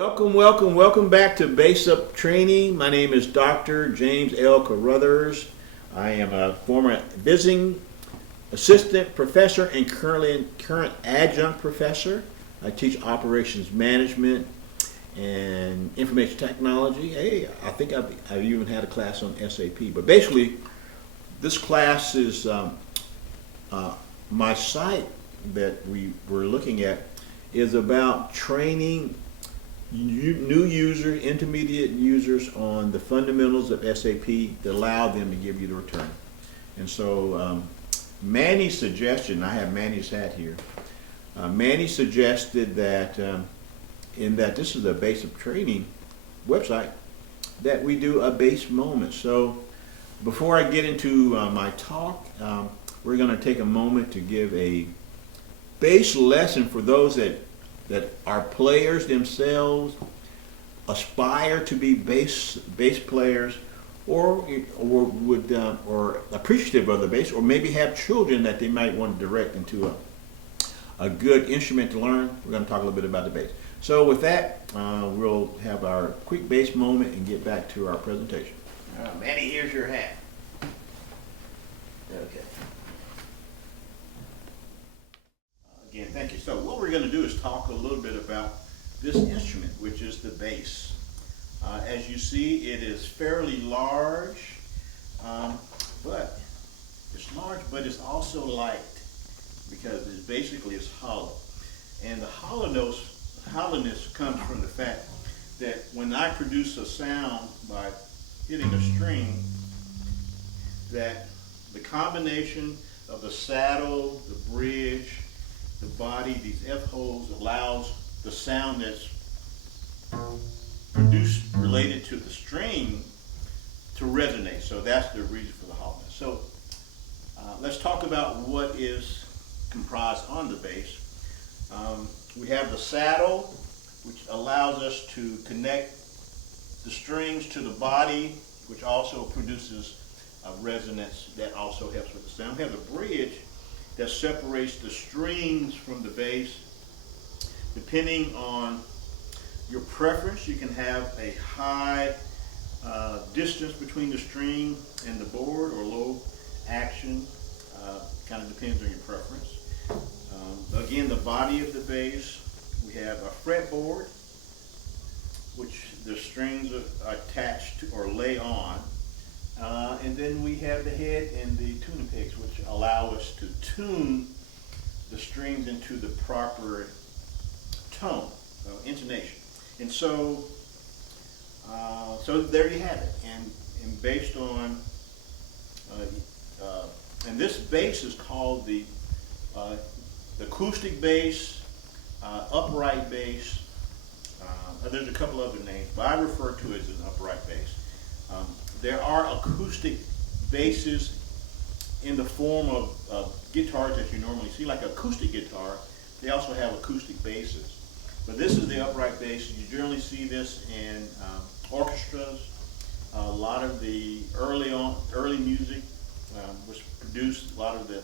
Welcome back to Base Up Training. My name is Dr. James L. Carruthers. I am a former visiting assistant professor and current adjunct professor. I teach operations management and information technology. Hey, I think I've even had a class on SAP. But basically, this class is my site that we're looking at is about training new users, intermediate users on the fundamentals of SAP that allow them to give you the return. And so Manny's suggestion, I have Manny's hat here, Manny suggested that in that this is a Basic Training website, that we do a base moment. So before I get into my talk, we're going to take a moment to give a base lesson for those that are players themselves, aspire to be bass players, or appreciative of the bass, or maybe have children that they might want to direct into a good instrument to learn. We're going to talk a little bit about the bass. So with that, we'll have our quick bass moment and get back to our presentation. Manny, here's your hat. Okay. Again, thank you. So what we're going to do is talk a little bit about this instrument, which is the bass. As you see, it is fairly large, but it's also light because it basically is hollow. And the hollowness comes from the fact that when I produce a sound by hitting a string, that the combination of the saddle, the bridge, the body, these F-holes, allows the sound that's produced related to the string to resonate. So that's the reason for the hollowness. So let's talk about what is comprised on the bass. We have the saddle, which allows us to connect the strings to the body, which also produces a resonance that also helps with the sound. We have the bridge that separates the strings from the bass. Depending on your preference, you can have a high distance between the string and the board, or low action. Kind of depends on your preference. Again, the body of the bass, we have a fretboard, which the strings are attached to or lay on. And then we have the head and the tuning pegs, which allow us to tune the strings into the proper tone, intonation. And so there you have it. And based on, and this bass is called the acoustic bass, upright bass. There's a couple other names, but I refer to it as an upright bass. There are acoustic basses in the form of guitars that you normally see, like acoustic guitar. They also have acoustic basses. But this is the upright bass. You generally see this in orchestras. A lot of the early music was produced, a lot of the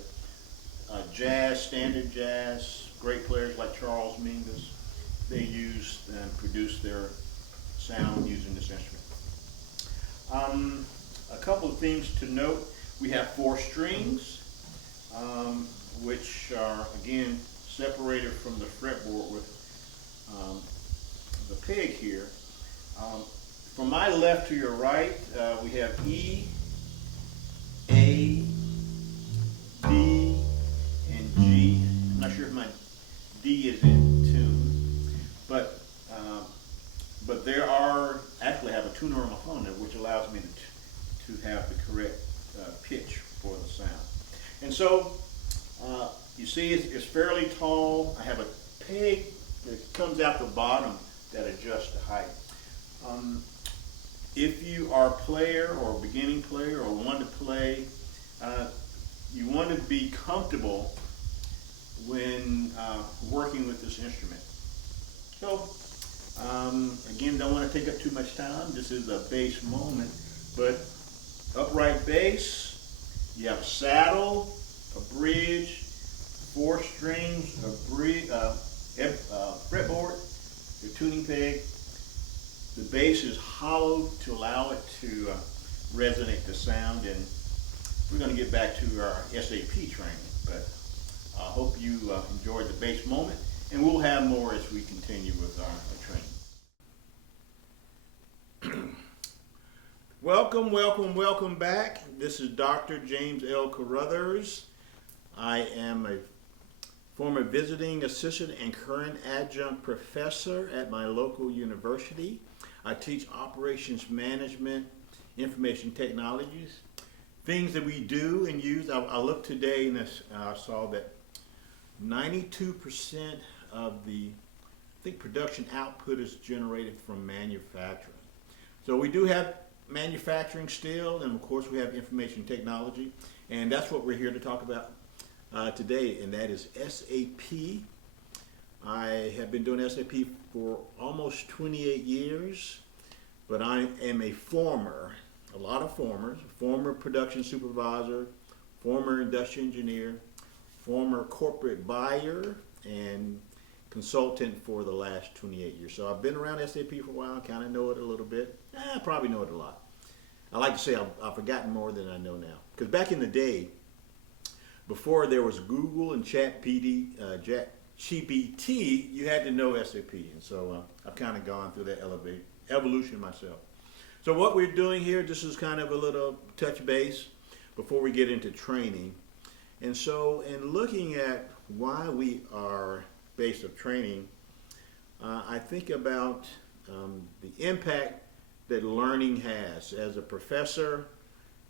jazz, standard jazz, great players like Charles Mingus, they used and produced their sound using this instrument. A couple of things to note. We have 4 strings, which are again separated from the fretboard with the peg here. From my left to your right, we have E, A, D, and G. I'm not sure if my D is in tune, but there are, actually have a tuner on my phone there, which allows me to have the correct pitch for the sound. And so you see it's fairly tall. I have a peg that comes out the bottom that adjusts the height. If you are a player or a beginning player or want to play, you want to be comfortable when working with this instrument. So again, don't want to take up too much time. This is a bass moment, but upright bass, you have a saddle, a bridge, 4 strings, a fretboard, your tuning peg, The bass is hollowed to allow it to resonate the sound, and we're going to get back to our SAP training, but I hope you enjoyed the bass moment, and we'll have more as we continue with our training. Welcome back. This is Dr. James L. Carruthers. I am a former visiting assistant and current adjunct professor at my local university. I teach operations management, information technologies, things that we do and use. I looked today and I saw that 92% of the production output is generated from manufacturing. So we do have manufacturing still, and of course we have information technology, and that's what we're here to talk about today, and that is SAP. I have been doing SAP for almost 28 years, but I am a former production supervisor, former industrial engineer, former corporate buyer, and consultant for the last 28 years. So I've been around SAP for a while, kind of know it a little bit. I probably know it a lot. I like to say I've forgotten more than I know now. Because back in the day, before there was Google and ChatGPT, you had to know SAP. And so I've kind of gone through that evolution myself. So what we're doing here, this is kind of a little touch base before we get into training. And so in looking at why we are BassapTraining, I think about the impact that learning has. As a professor,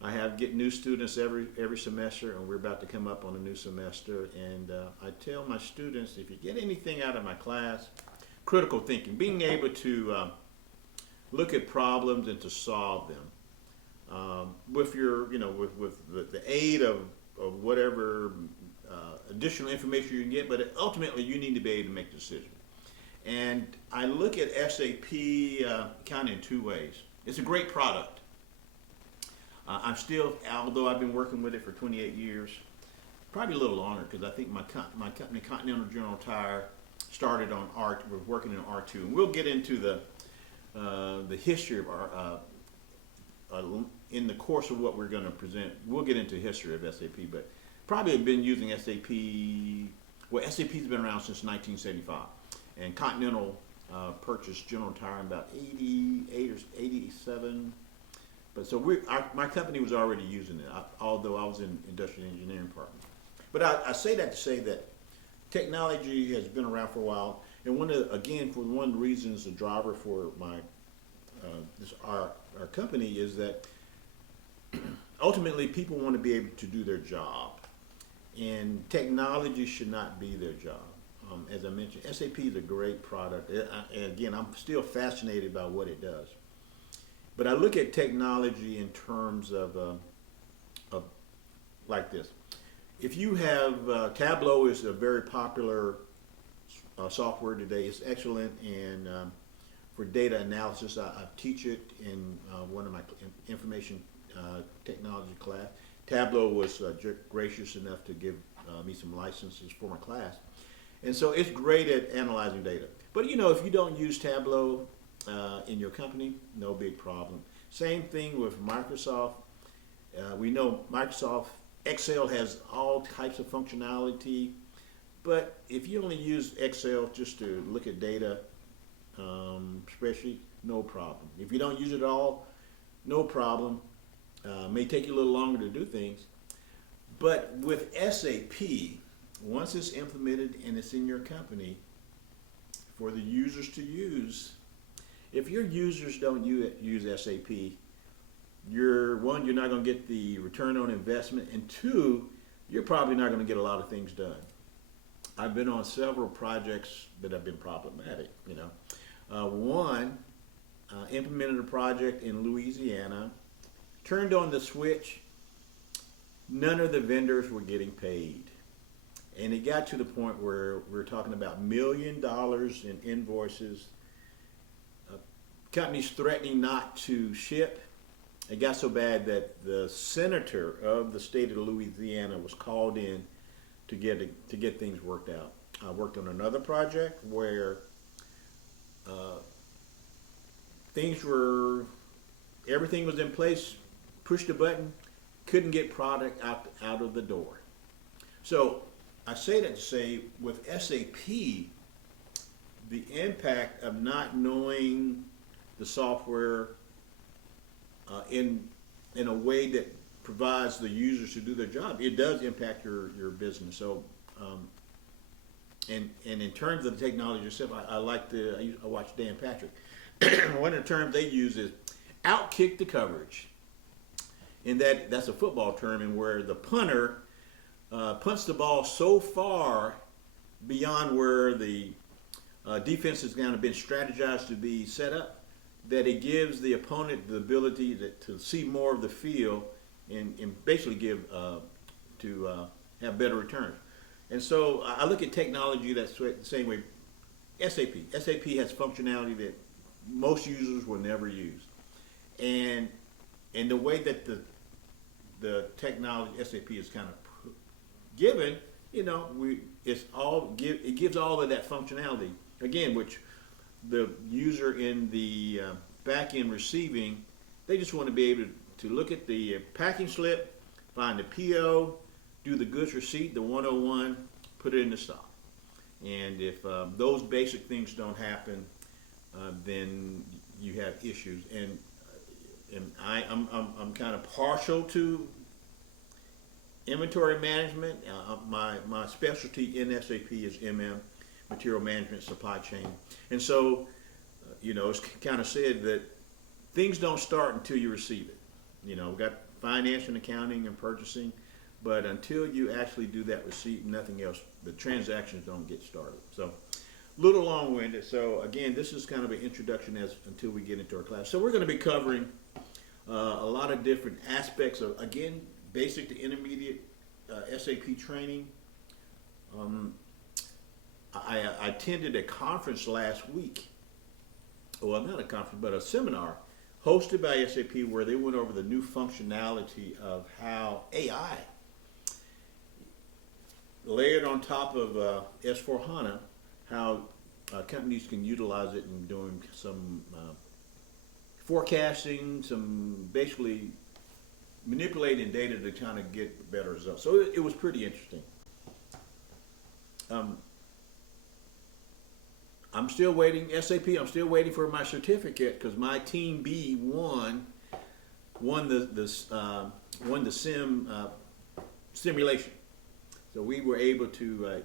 I get new students every semester, and we're about to come up on a new semester, and I tell my students, if you get anything out of my class, critical thinking, being able to look at problems and to solve them with the aid of whatever additional information you can get, but ultimately you need to be able to make a decision. And I look at SAP kind of in two ways. It's a great product. I'm still, although I've been working with it for 28 years, probably a little longer, because I think my company, Continental General Tire, started on we're working in R2, and we'll get into the history of our in the course of what we're going to present. We'll get into the history of SAP, but probably have been using SAP. Well, SAP's been around since 1975, and Continental purchased General Tire in about 88 or 87. But so my company was already using it, although I was in industrial engineering department. But I say that to say that technology has been around for a while, and one of the reasons, the driver for my our company is that ultimately people want to be able to do their job, and technology should not be their job. As I mentioned, SAP is a great product, and again, I'm still fascinated by what it does. But I look at technology in terms of like this. If you have Tableau is a very popular software today. It's excellent, and for data analysis, I teach it in one of my information technology class. Tableau was gracious enough to give me some licenses for my class, and so it's great at analyzing data. But if you don't use Tableau in your company, no big problem. Same thing with Microsoft. We know Microsoft Excel has all types of functionality, but if you only use Excel just to look at data, spreadsheet, no problem. If you don't use it at all, no problem. May take you a little longer to do things, but with SAP, once it's implemented and it's in your company for the users to use, if your users don't use SAP, you're not going to get the return on investment, and two, you're probably not going to get a lot of things done. I've been on several projects that have been problematic. One, implemented a project in Louisiana, turned on the switch, none of the vendors were getting paid. And it got to the point where we're talking about $1 million in invoices, companies threatening not to ship. It got so bad that the senator of the state of Louisiana was called in to get things worked out. I worked on another project where things were, everything was in place, push the button, couldn't get product out of the door. So I say that to say with SAP, the impact of not knowing the software in a way that provides the users to do their job, it does impact your business. So, and in terms of the technology itself, I watch Dan Patrick. One of the terms they use is outkick the coverage, and that's a football term, and where the punter punts the ball so far beyond where the defense has kind of been strategized to be set up, that it gives the opponent the ability to see more of the field and basically have better returns. And so I look at technology that's the same way. SAP has functionality that most users will never use, and the way that the technology SAP is kind of given, it gives all of that functionality again, which the user in the back end receiving, they just want to be able to look at the packing slip, find the PO, do the goods receipt, the 101, put it in the stock. And if those basic things don't happen, then you have issues. And I'm kind of partial to inventory management. My specialty in SAP is MM, material management, supply chain. And so, it's kind of said that things don't start until you receive it. We've got finance and accounting and purchasing, but until you actually do that receipt, nothing else, the transactions don't get started. So, a little long-winded. So, again, this is kind of an introduction until we get into our class. So, we're going to be covering a lot of different aspects of, again, basic to intermediate SAP training. I attended a conference last week. Well, not a conference, but a seminar hosted by SAP where they went over the new functionality of how AI layered on top of S4HANA, how companies can utilize it in doing some forecasting, some basically manipulating data to kind of get better results. So it was pretty interesting. I'm still waiting, SAP, I'm still waiting for my certificate because my Team B won the simulation. So we were able to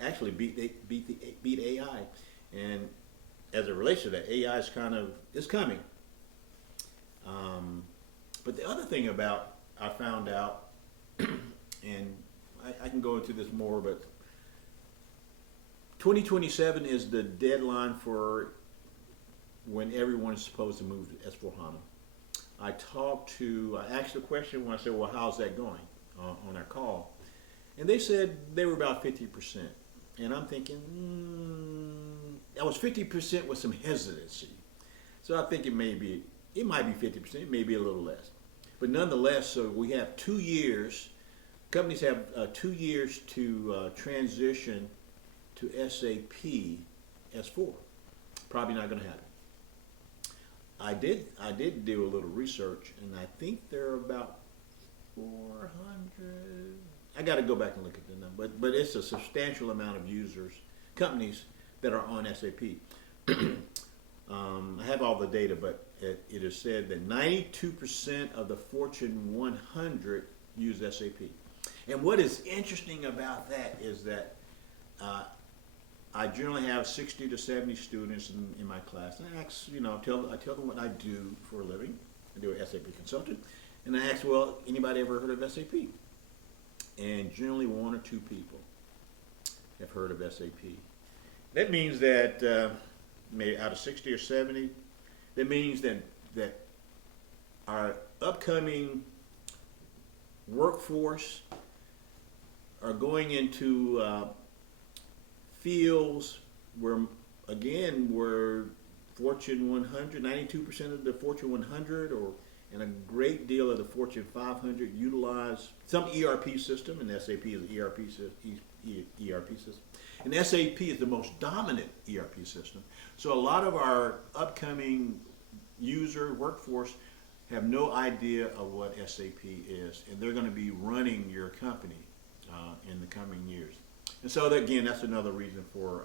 actually beat AI. And as it relates to that, AI is coming. But the other thing I found out, and I can go into this more, but 2027 is the deadline for when everyone is supposed to move to S4HANA. I asked the question when I said, well, how's that going on our call? And they said they were about 50%. And I'm thinking, that was 50% with some hesitancy. So I think it might be 50%, it may be a little less. But nonetheless, so we have 2 years, companies have 2 years to transition to SAP S4. Probably not going to happen. I did do a little research, and I think there are about 400. I got to go back and look at the number, but it's a substantial amount of users, companies that are on SAP. I have all the data, but it is said that 92% of the Fortune 100 use SAP. And what is interesting about that is that I generally have 60 to 70 students in my class. And I ask, I tell them what I do for a living. I do an SAP consultant. And I ask, well, anybody ever heard of SAP? And generally 1 or 2 people have heard of SAP. That means that maybe out of 60 or 70, that means that our upcoming workforce are going into fields where Fortune 100, 92% of the Fortune 100 and a great deal of the Fortune 500 utilize some ERP system, and SAP is an ERP system. And SAP is the most dominant ERP system. So a lot of our upcoming user workforce have no idea of what SAP is, and they're going to be running your company in the coming years. And so that, again, that's another reason for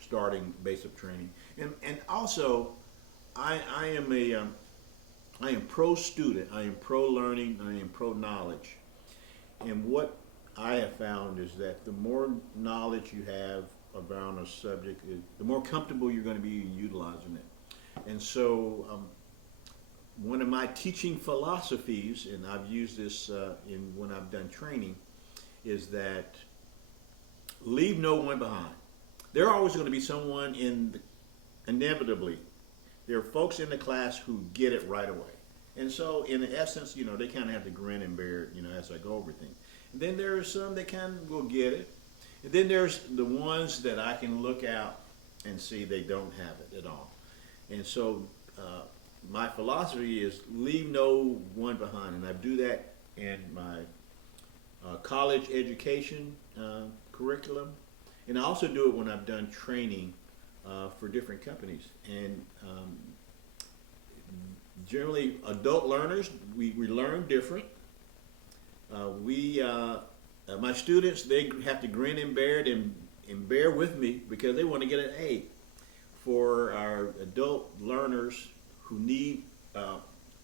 starting basic training. And also, I am pro student, I am pro learning, I am pro knowledge. And what I have found is that the more knowledge you have around a subject, the more comfortable you're going to be utilizing it. And so one of my teaching philosophies, and I've used this when I've done training, is that leave no one behind. There are always going to be someone inevitably, there are folks in the class who get it right away. And so in essence, they kind of have to grin and bear it, as I go over things. And then there are some that kind of will get it. And then there's the ones that I can look out and see they don't have it at all. And so my philosophy is leave no one behind. And I do that in my college education curriculum. And I also do it when I've done training for different companies. And generally, adult learners, we learn different. My students, they have to grin and bear it and bear with me because they want to get an A. For our adult learners who need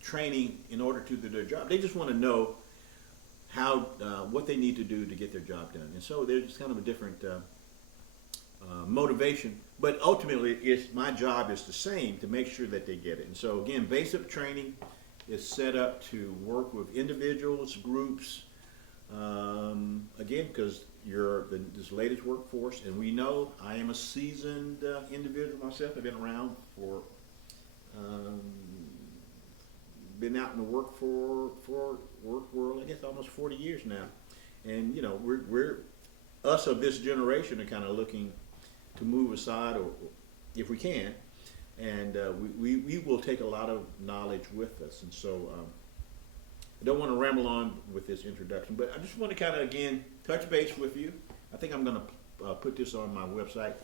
training in order to do their job, they just want to know what they need to do to get their job done. And so there's kind of a different motivation, but ultimately my job is the same, to make sure that they get it. And so again, basic training is set up to work with individuals, groups, again, because you're this latest workforce, and we know I am a seasoned individual myself. I've been around for been out in the work world, I guess, almost 40 years now. And we're us of this generation are kind of looking to move aside, or if we can, and we will take a lot of knowledge with us. And so I don't want to ramble on with this introduction, but I just want to kind of, again, touch base with you. I think I'm going to put this on my website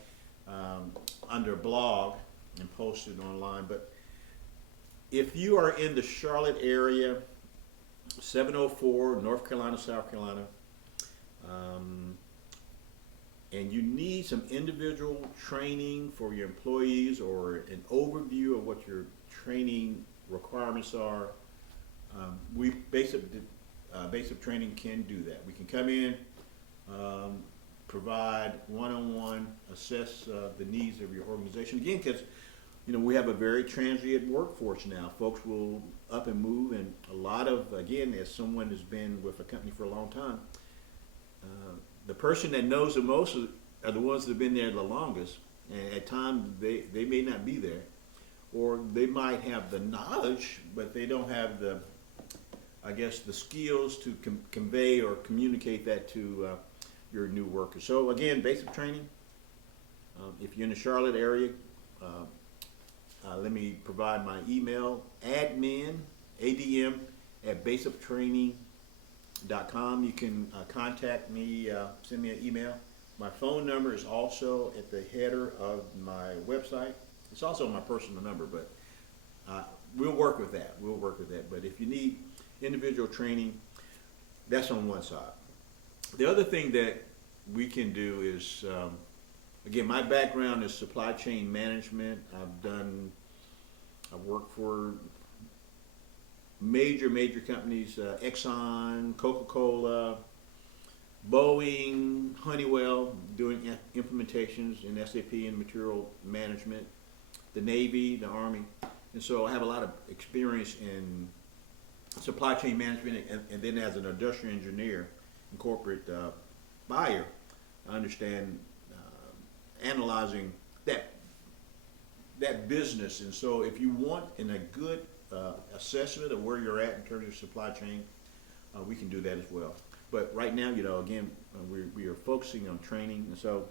under blog and post it online. But if you are in the Charlotte area, 704 North Carolina, South Carolina, and you need some individual training for your employees or an overview of what your training requirements are, basic training can do that. We can come in, provide one-on-one, assess the needs of your organization. Again, because we have a very transient workforce now. Folks will up and move, and a lot of, again, as someone has been with a company for a long time, the person that knows the most are the ones that have been there the longest, and at times they may not be there, or they might have the knowledge, but they don't have the skills to convey or communicate that to your new workers. So again, basic training, if you're in the Charlotte area, let me provide my email, adm at BassapTraining.com. You can contact me, send me an email. My phone number is also at the header of my website. It's also my personal number, but we'll work with that. But if you need individual training, that's on one side. The other thing that we can do is, again, my background is supply chain management. I've worked for major companies, Exxon, Coca-Cola, Boeing, Honeywell, doing implementations in SAP and material management, the Navy, the Army. And so I have a lot of experience in supply chain management, and then as an industrial engineer and corporate buyer, I understand analyzing that business. And so if you want a good assessment of where you're at in terms of supply chain, we can do that as well. But right now, again, we are focusing on training. And so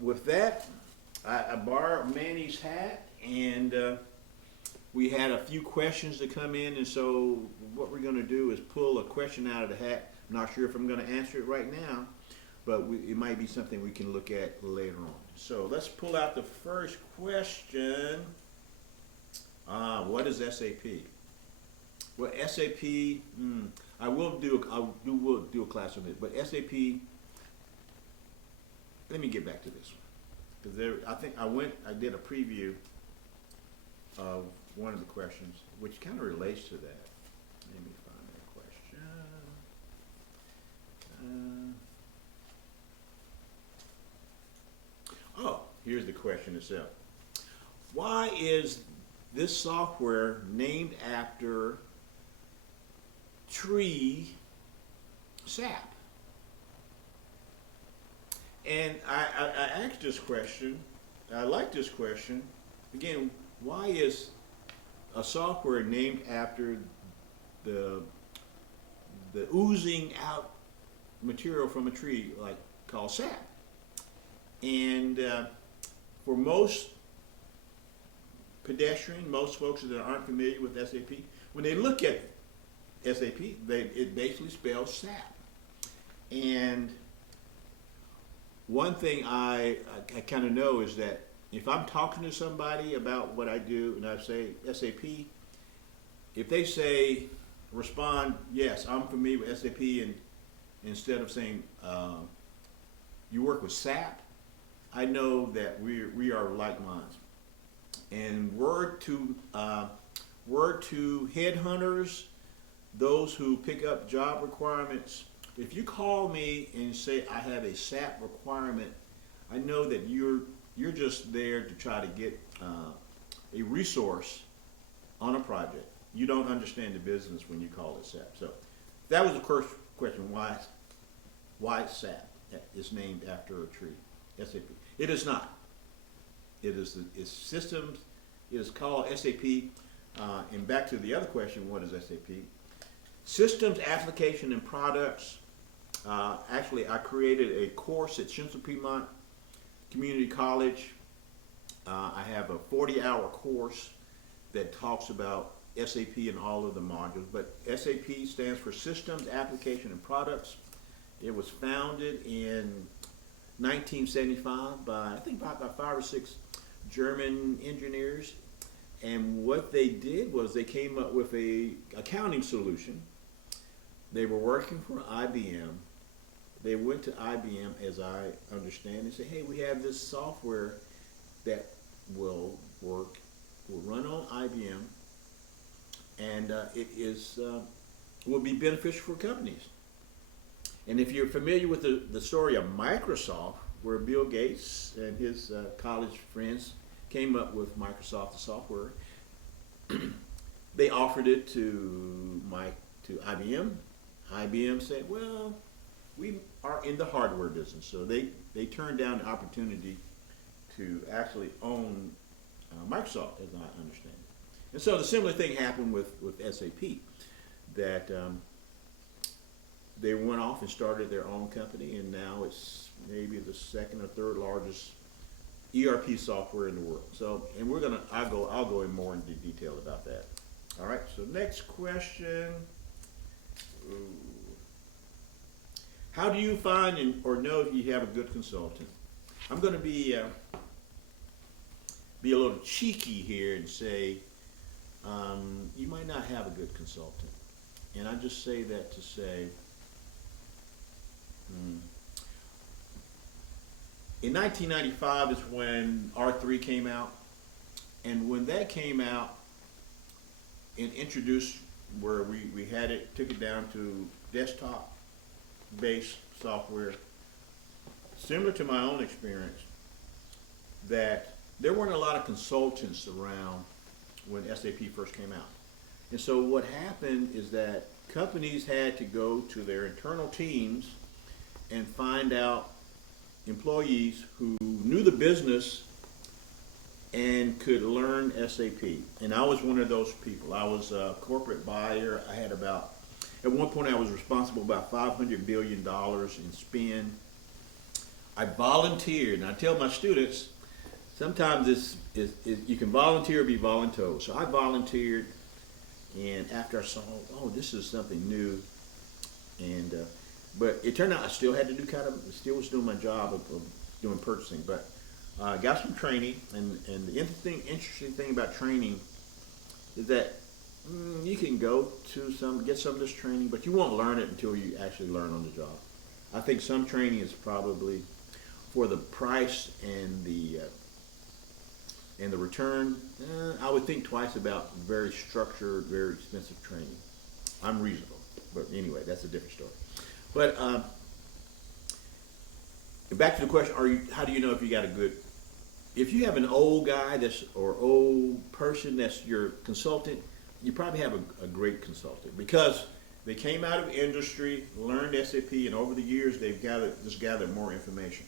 with that, I borrowed Manny's hat, and we had a few questions to come in. And so what we're going to do is pull a question out of the hat. I'm not sure if I'm going to answer it right now, but it might be something we can look at later on. So let's pull out the first question. What is SAP? Well, SAP, I will do a class on it, but SAP, let me get back to this one. Because I think I did a preview of one of the questions, which kind of relates to that. Let me find that question. Oh, here's the question itself. Why is this software named after tree sap? And I asked this question, I like this question. Again, why is a software named after the oozing out material from a tree, like called sap? And for most most folks that aren't familiar with SAP, when they look at SAP, it basically spells SAP. And one thing I kind of know is that if I'm talking to somebody about what I do and I say SAP, if they respond, yes, I'm familiar with SAP, and instead of saying you work with SAP, I know that we are like minds. And word to headhunters, those who pick up job requirements, if you call me and say I have a SAP requirement, I know that you're just there to try to get a resource on a project. You don't understand the business when you call it SAP. So that was the first question: why SAP? It's named after a tree. SAP. It is not. It's systems. It is called SAP. And back to the other question: what is SAP? Systems, application, and products. Actually, I created a course at Central Piedmont Community College. I have a 40-hour course that talks about SAP and all of the modules. But SAP stands for Systems, Application, and Products. It was founded in 1975 by, I think, about 5 or 6 German engineers. And what they did was they came up with a accounting solution. They were working for IBM. They went to IBM, as I understand, and said, hey, we have this software that will run on IBM, and will be beneficial for companies. And if you're familiar with the story of Microsoft, where Bill Gates and his college friends came up with Microsoft, the software, they offered it to IBM. IBM said, well, we are in the hardware business. So they turned down the opportunity to actually own Microsoft, as I understand it. And so the similar thing happened with SAP, that they went off and started their own company, and now it's maybe the second or third largest ERP software in the world. So, and I'll go in more into detail about that. All right. So next question. Ooh. How do you find or know if you have a good consultant? I'm going to be a little cheeky here and say you might not have a good consultant. And I just say that to say, in 1995 is when R3 came out. And when that came out and introduced, where we had it, took it down to desktop-based software, similar to my own experience, that there weren't a lot of consultants around when SAP first came out. And so what happened is that companies had to go to their internal teams and find out employees who knew the business and could learn SAP. And I was one of those people. I was a corporate buyer. I had at one point I was responsible for about $500 billion in spend. I volunteered, and I tell my students, sometimes you can volunteer or be voluntold. So I volunteered, and after I saw, this is something new, and but it turned out I still had to do still was doing my job of doing purchasing, but got some training, and the interesting thing about training is that you can go to get some of this training, but you won't learn it until you actually learn on the job. I think some training is probably for the price and the return. I would think twice about very structured, very expensive training. I'm reasonable, but anyway, that's a different story. But back to the question: how do you know if you got a good? If you have an old guy or old person that's your consultant, you probably have a great consultant because they came out of industry, learned SAP, and over the years they've gathered more information.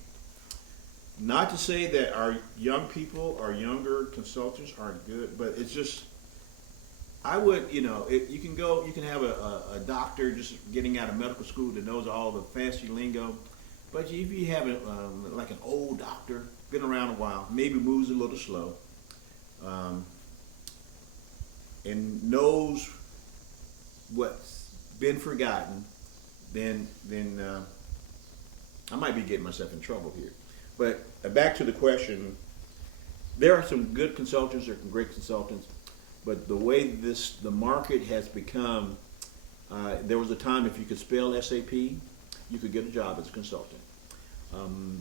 Not to say that our young people, our younger consultants aren't good, but it's just, I would, you can have a doctor just getting out of medical school that knows all the fancy lingo, but if you have like an old doctor, been around a while, maybe moves a little slow, and knows what's been forgotten, then I might be getting myself in trouble here. But back to the question, there are some good consultants, there are some great consultants, but the way the market has become, there was a time if you could spell SAP, you could get a job as a consultant.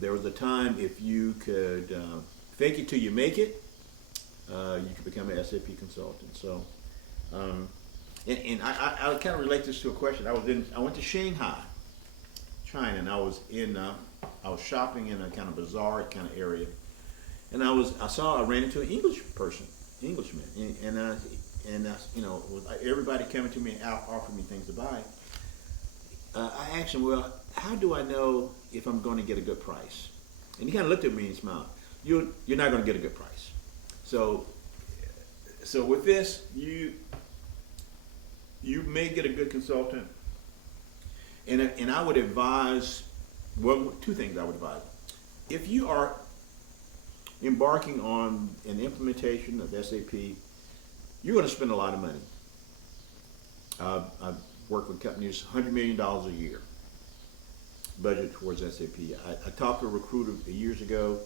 There was a time if you could fake it till you make it, you could become an SAP consultant. So, and I kind of relate this to a question. I went to Shanghai, China, and I was shopping in a kind of bazaar kind of area, and I ran into an Englishman, and with everybody coming to me and offering me things to buy. I asked him, well, how do I know if I'm going to get a good price? And he kind of looked at me and smiled. You're not going to get a good price. So with this, you may get a good consultant, and I would advise, well, two things I would advise. If you are embarking on an implementation of SAP, you're going to spend a lot of money. I've worked with companies, $100 million a year budget towards SAP. I talked to a recruiter years ago.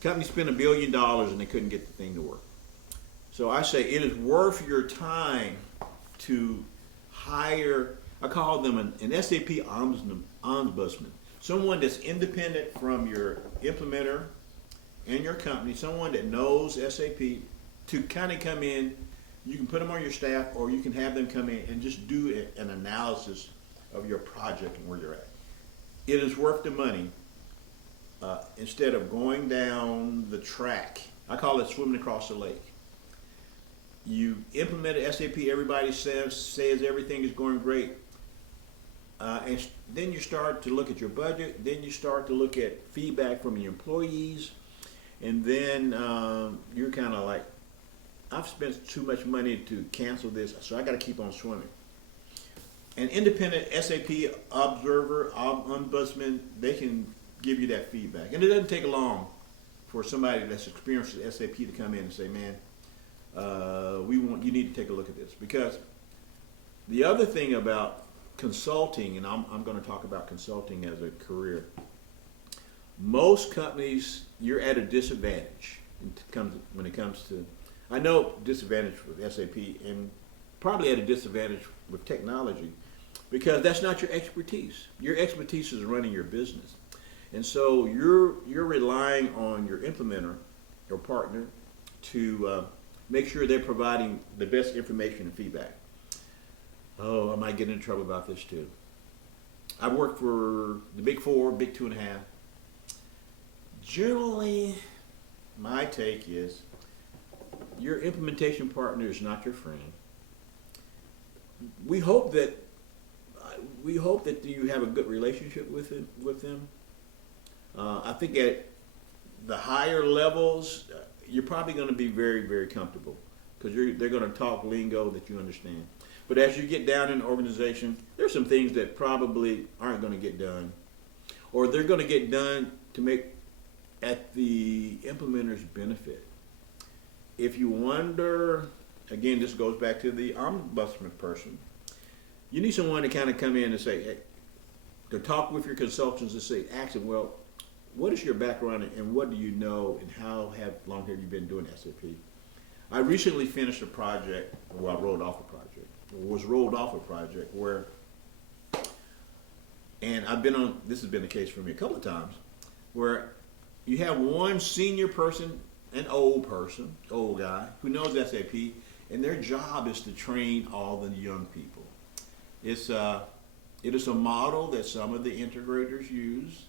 Company spent $1 billion and they couldn't get the thing to work. So I say it is worth your time to hire, I call them an SAP ombudsman, someone that's independent from your implementer and your company, someone that knows SAP to kind of come in. You can put them on your staff, or you can have them come in and just do an analysis of your project and where you're at. It is worth the money instead of going down the track. I call it swimming across the lake. You implemented SAP, everybody says everything is going great. And then you start to look at your budget, then you start to look at feedback from your employees, and then you're kind of like, I've spent too much money to cancel this, so I got to keep on swimming. An independent SAP observer, ombudsman, they can give you that feedback. And it doesn't take long for somebody that's experienced with SAP to come in and say, man, you need to take a look at this. Because the other thing about consulting, and I'm going to talk about consulting as a career, most companies, you're at a disadvantage when it comes to, I know disadvantage with SAP and probably at a disadvantage with technology because that's not your expertise. Your expertise is running your business. And so you're relying on your implementer or partner to make sure they're providing the best information and feedback. Oh, I might get into trouble about this too. I've worked for the Big Four, Big 2.5. Generally, my take is your implementation partner is not your friend. We hope that you have a good relationship with them. I think at the higher levels, you're probably going to be very, very comfortable because they're going to talk lingo that you understand. But as you get down in the organization, there's some things that probably aren't going to get done, or they're going to get done to make at the implementer's benefit. If you wonder, again, this goes back to the ombudsman person. You need someone to kind of come in and say, hey, to talk with your consultants and say, ask them, well, what is your background and what do you know and how long have you been doing SAP? I recently finished a project, well, I rolled off a project, was rolled off a project where, and I've been on, this has been the case for me a couple of times, where you have one senior person, an old person, old guy, who knows SAP, and their job is to train all the young people. It is a model that some of the integrators use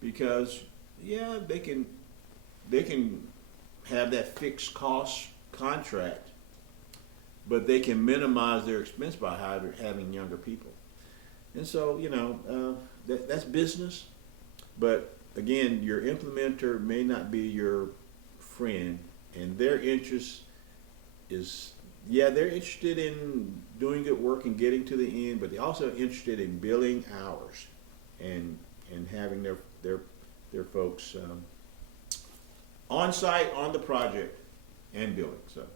because, yeah, they can have that fixed cost contract, but they can minimize their expense by having younger people. And so, that's business, but again, your implementer may not be your friend, and their interest is, yeah, they're interested in doing good work and getting to the end, but they're also interested in billing hours and having their folks on site on the project and billing. So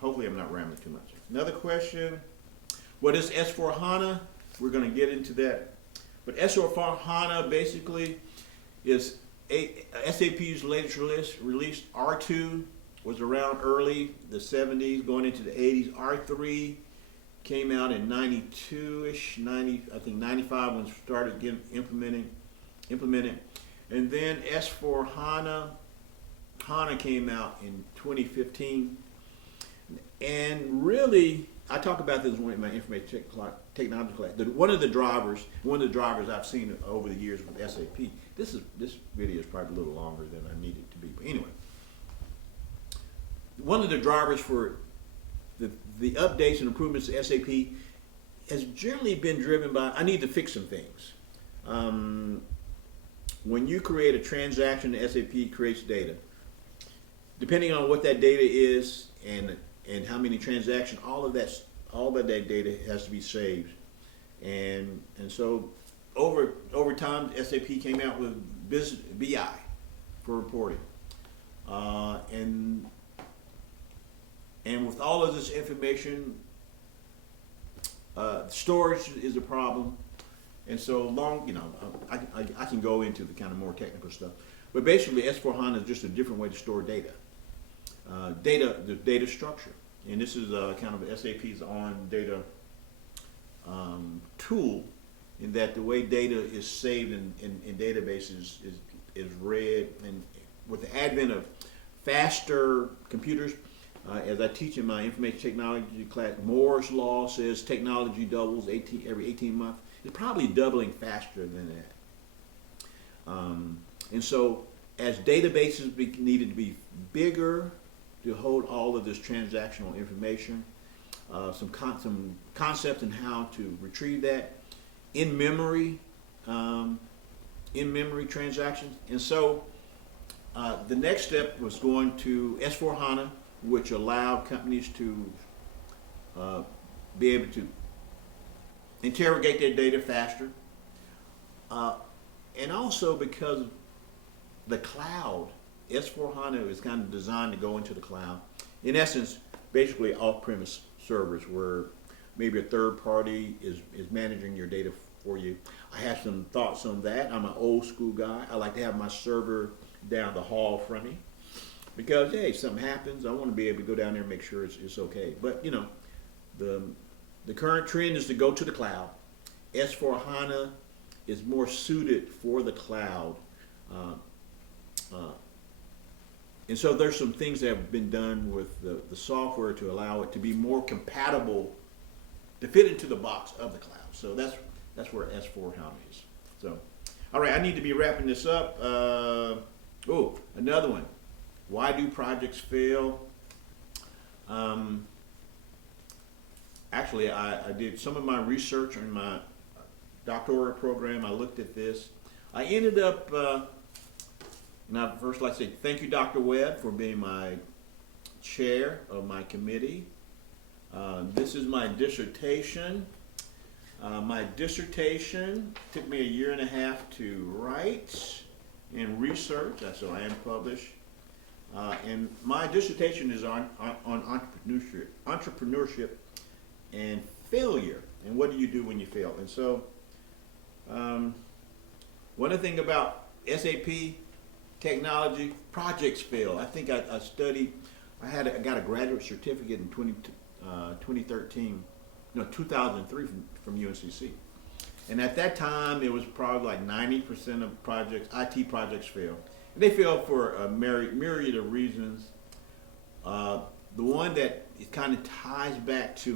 hopefully I'm not rambling too much. Another question, what is S4HANA? We're going to get into that. But S4HANA basically is SAP's latest release. R2 was around early, the 70s, going into the 80s. R3 came out in 92-ish, 90, I think 95 when it started getting implemented. And then S4HANA came out in 2015. And really, I talk about this in my information technology class. One of the drivers I've seen over the years with SAP, this video is probably a little longer than I need it to be. But anyway, one of the drivers for the updates and improvements to SAP has generally been driven by, I need to fix some things. When you create a transaction, SAP creates data. Depending on what that data is and how many transactions, all of that data has to be saved. And so over time, SAP came out with BI for reporting. And with all of this information, storage is a problem. And so I can go into the kind of more technical stuff. But basically, S4HANA is just a different way to store data. The data structure. And this is kind of SAP's on data tool, in that the way data is saved in databases is read. And with the advent of faster computers, as I teach in my information technology class, Moore's law says technology doubles every 18 months. It's probably doubling faster than that. And so as databases needed to be bigger to hold all of this transactional information, some concepts in how to retrieve that in memory transactions. And so the next step was going to S4HANA, which allowed companies to be able to interrogate their data faster. And also because the cloud, S4HANA is kind of designed to go into the cloud. In essence, basically off-premise servers where maybe a third party is managing your data for you. I have some thoughts on that. I'm an old school guy. I like to have my server down the hall from me because, hey, if something happens, I want to be able to go down there and make sure it's okay. But, the current trend is to go to the cloud. S4HANA is more suited for the cloud. And so there's some things that have been done with the software to allow it to be more compatible, to fit into the box of the cloud. So that's where S4HANA is. So, all right, I need to be wrapping this up. Another one. Why do projects fail? Actually, I did some of my research in my doctoral program. I looked at this. I ended up, and I'd first like to say thank you, Dr. Webb, for being my chair of my committee. This is my dissertation. My dissertation took me 1.5 years to write and research, so I am published. And my dissertation is on entrepreneurship and failure, and what do you do when you fail. And so one of the things about SAP technology, projects fail. I think I studied I got a graduate certificate in 2013, no 2003 from UNCC. And at that time, it was probably like 90% of projects, IT projects fail. And they fail for a myriad of reasons. The one that kind of ties back to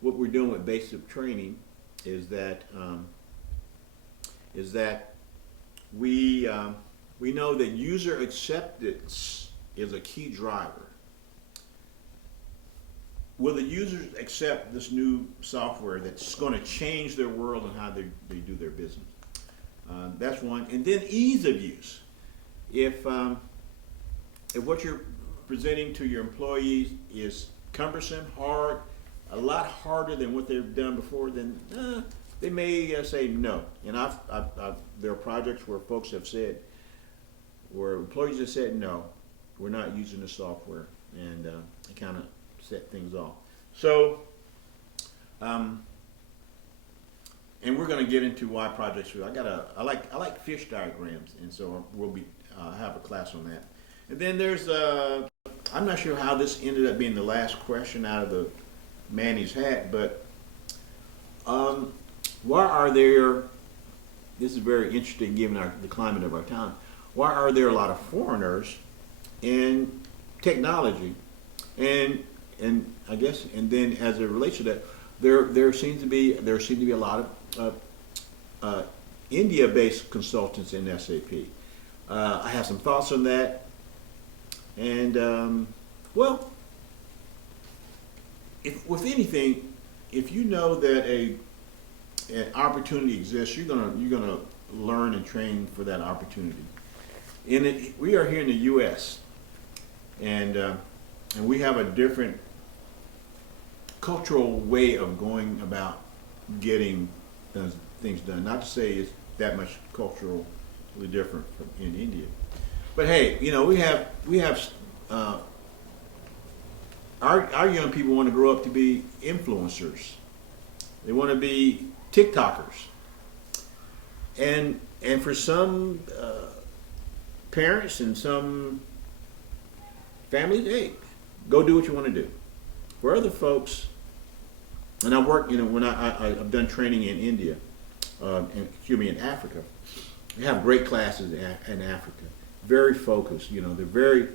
what we're doing with basic training is that we know that user acceptance is a key driver. Will the users accept this new software that's going to change their world and how they do their business? That's one. And then ease of use. If what you're presenting to your employees is cumbersome, hard, a lot harder than what they've done before, then they may say no. And there are projects where folks have said, where employees have said no, we're not using the software, and it kind of set things off. So, and we're going to get into why projects fail. I like fish diagrams, and so we'll be have a class on that. And then there's I'm not sure how this ended up being the last question out of the Manny's hat, but why are there? This is very interesting given the climate of our time. Why are there a lot of foreigners in technology? And I guess, and then as it relates to that, there seems to be a lot of India-based consultants in SAP. I have some thoughts on that, and well, with anything, if you know that an opportunity exists, you're gonna learn and train for that opportunity. We are here in the U.S. and we have a different cultural way of going about getting things done. Not to say it's that much culturally different from in India, but hey, we have our young people want to grow up to be influencers. They want to be TikTokers, and for some parents and some families, hey, go do what you want to do. For other folks, and I work, when I've done training in India, in Africa, they have great classes in Africa. Very focused, they're very,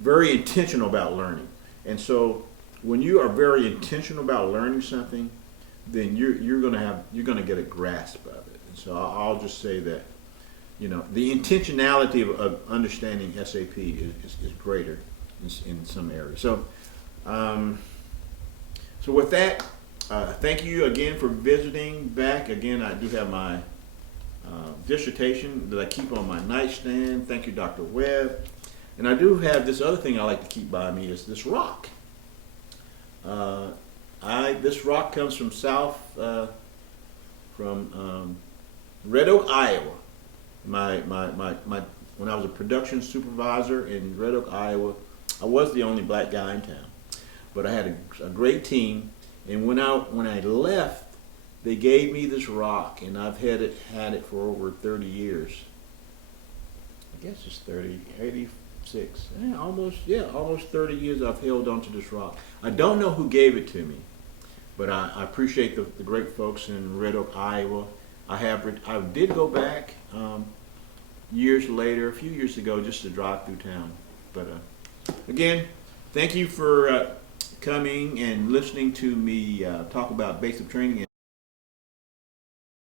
very intentional about learning. And so when you are very intentional about learning something, then you're gonna get a grasp of it. And so I'll just say that, the intentionality of understanding SAP is greater in some areas. So, so with that, thank you again for visiting back. Again, I do have my dissertation that I keep on my nightstand. Thank you, Dr. Webb. And I do have this other thing I like to keep by me is this rock. This rock comes from from Red Oak, Iowa. When I was a production supervisor in Red Oak, Iowa, I was the only black guy in town, but I had a great team. And when I left, they gave me this rock, and I've had it for over 30 years. I guess it's 86, almost 30 years I've held onto this rock. I don't know who gave it to me, but I appreciate the great folks in Red Oak, Iowa. I did go back years later, a few years ago, just to drive through town. But again, thank you for coming and listening to me talk about basic training.